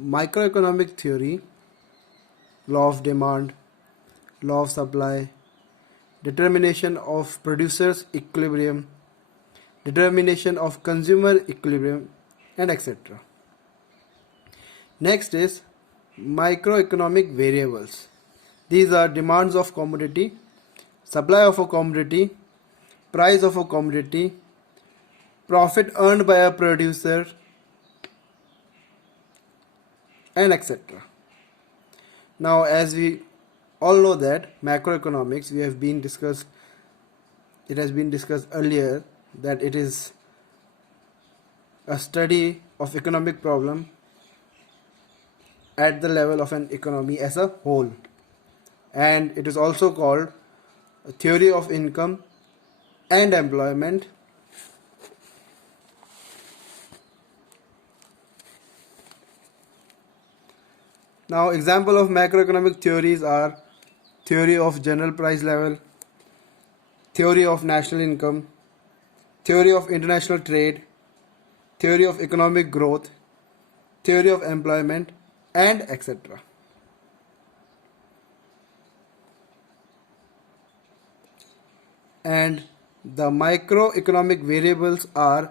microeconomic theory, law of demand, law of supply, determination of producers equilibrium, determination of consumer equilibrium, and etc. Next is microeconomic variables. These are demands of commodity, supply of a commodity, price of a commodity, profit earned by a producer, and etc. Now, as we all know that macroeconomics, it has been discussed earlier that it is a study of economic problem at the level of an economy as a whole, and it is also called a theory of income and employment. Now, example of macroeconomic theories are theory of general price level, theory of national income, theory of international trade, theory of economic growth, theory of employment, and etc. And the microeconomic variables are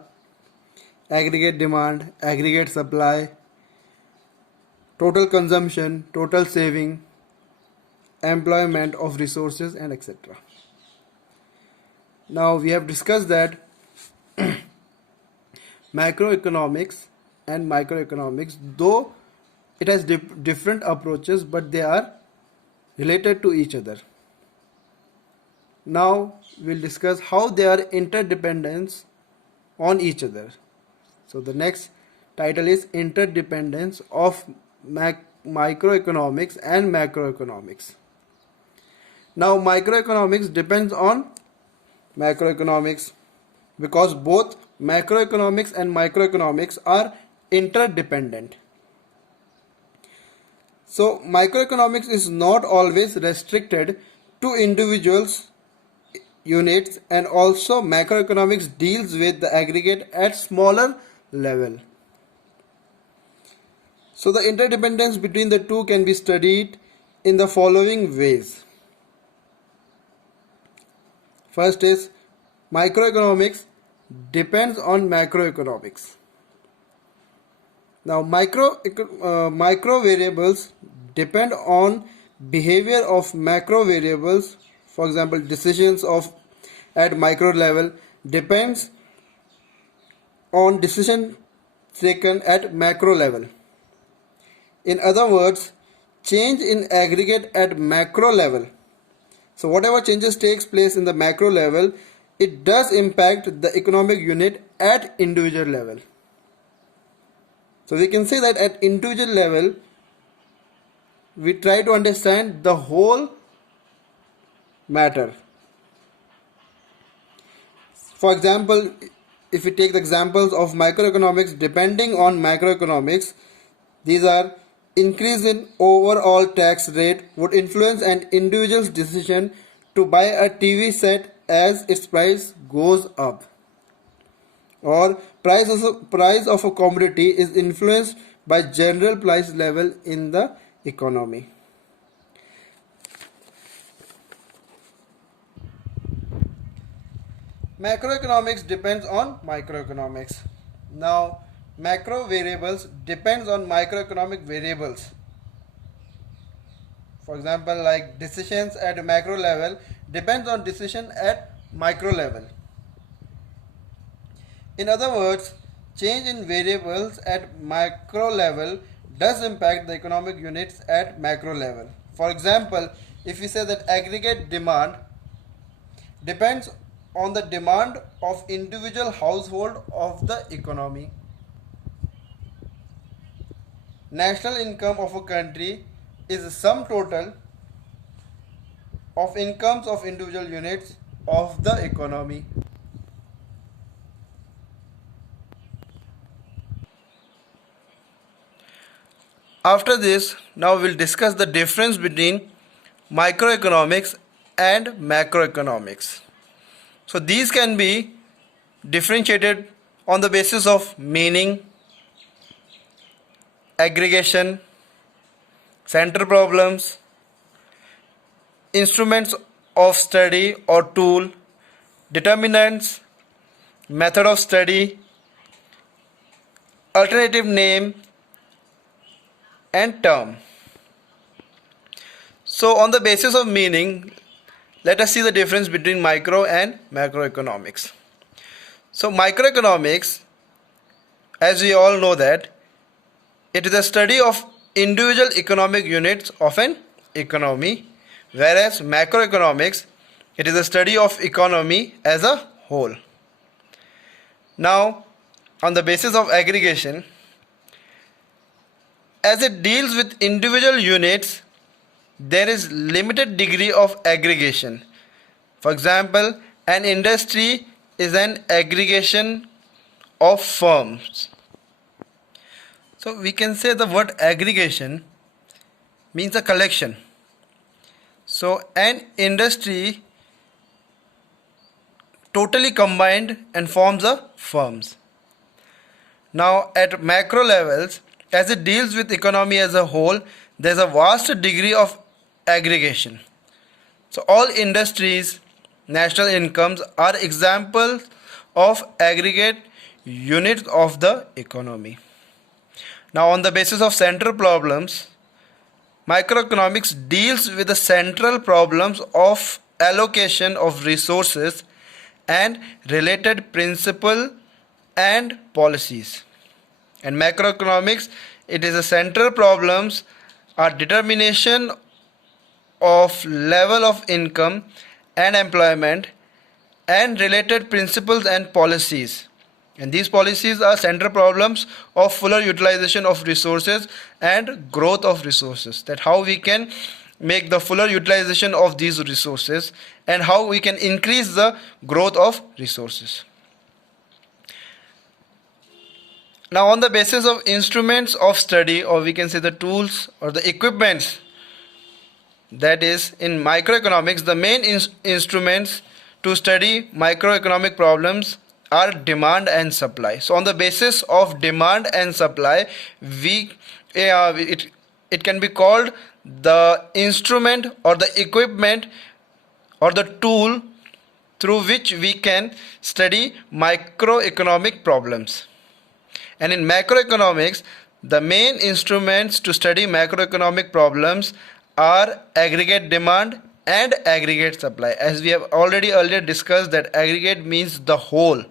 aggregate demand, aggregate supply, total consumption, total saving, employment of resources, and etc. Now, we have discussed that macroeconomics and microeconomics, though it has different approaches, but they are related to each other. Now, we'll discuss how they are interdependent on each other. So, the next title is Interdependence of Microeconomics and Macroeconomics. Now, microeconomics depends on macroeconomics because both macroeconomics and microeconomics are interdependent. So, microeconomics is not always restricted to individuals, units, and also macroeconomics deals with the aggregate at smaller level. So, the interdependence between the two can be studied in the following ways. First is microeconomics depends on macroeconomics. Now, micro variables depend on behavior of macro variables. For example, decisions at micro level depends on decision taken at macro level. In other words, change in aggregate at macro level. So whatever changes takes place in the macro level, it does impact the economic unit at individual level. So we can say that at individual level, we try to understand the whole matter. For example, if we take the examples of microeconomics depending on macroeconomics, these are increase in overall tax rate would influence an individual's decision to buy a TV set as its price goes up. Or price of a commodity is influenced by general price level in the economy. Macroeconomics depends on microeconomics. Now, macro variables depends on microeconomic variables. For example, like decisions at macro level depends on decision at micro level. In other words, change in variables at micro level does impact the economic units at macro level. For example, if we say that aggregate demand depends on the demand of individual household of the economy. National income of a country is the sum total of incomes of individual units of the economy. After this, now we'll discuss the difference between microeconomics and macroeconomics. So these can be differentiated on the basis of meaning, aggregation, center problems, instruments of study or tool, determinants, method of study, alternative name, and term. So on the basis of meaning, let us see the difference between micro and macroeconomics. So microeconomics, as we all know that, it is a study of individual economic units of an economy, whereas macroeconomics, it is a study of economy as a whole. Now, on the basis of aggregation, as it deals with individual units, there is limited degree of aggregation. For example, an industry is an aggregation of firms. So we can say the word aggregation means a collection. So an industry totally combined and forms a firms. Now at macro levels, as it deals with economy as a whole, there is a vast degree of aggregation. So all industries, national incomes are examples of aggregate units of the economy. Now on the basis of central problems, microeconomics deals with the central problems of allocation of resources and related principle and policies. And macroeconomics, it is a central problems are determination of level of income and employment and related principles and policies. And these policies are central problems of fuller utilization of resources and growth of resources. That how we can make the fuller utilization of these resources and how we can increase the growth of resources. Now on the basis of instruments of study, or we can say the tools or the equipments, that is in microeconomics, the main instruments to study microeconomic problems are demand and supply. So on the basis of demand and supply, it can be called the instrument or the equipment or the tool through which we can study microeconomic problems. And in macroeconomics, the main instruments to study macroeconomic problems are aggregate demand and aggregate supply. As we have already earlier discussed, that aggregate means the whole.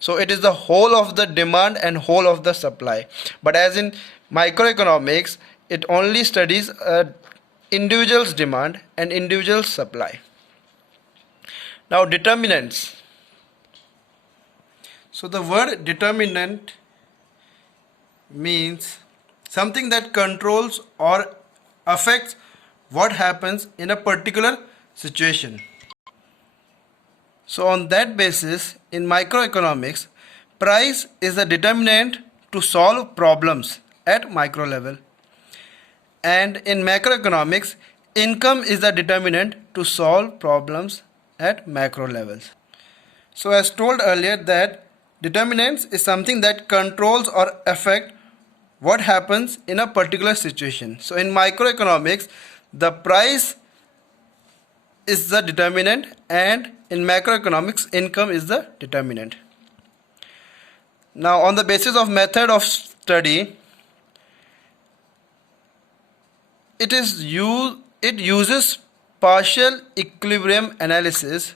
So it is the whole of the demand and whole of the supply. But as in microeconomics, it only studies individual's demand and individual supply. Now determinants. So the word determinant means something that controls or affects what happens in a particular situation. So on that basis, in microeconomics, price is a determinant to solve problems at micro level. And in macroeconomics, income is the determinant to solve problems at macro levels. So as told earlier, that determinants is something that controls or affect what happens in a particular situation. So in microeconomics, the price is the determinant, and in macroeconomics, income is the determinant. Now on the basis of method of study, it uses partial equilibrium analysis.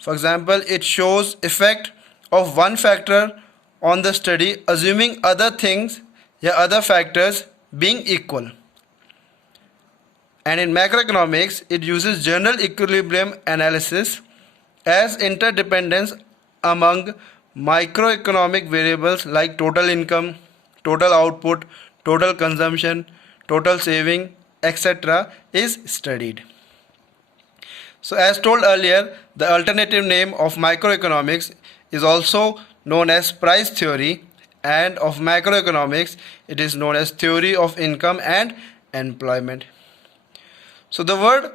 For example, it shows effect of one factor on the study, assuming other things or other factors being equal. And in macroeconomics, it uses general equilibrium analysis as interdependence among microeconomic variables like total income, total output, total consumption, total saving, etc. is studied. So as told earlier, the alternative name of microeconomics is also known as price theory, and of macroeconomics it is known as theory of income and employment. So the word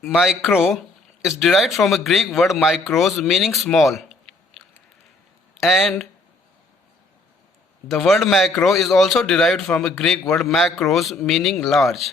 micro is derived from a Greek word micros, meaning small, and The word macro is also derived from a Greek word macros meaning large.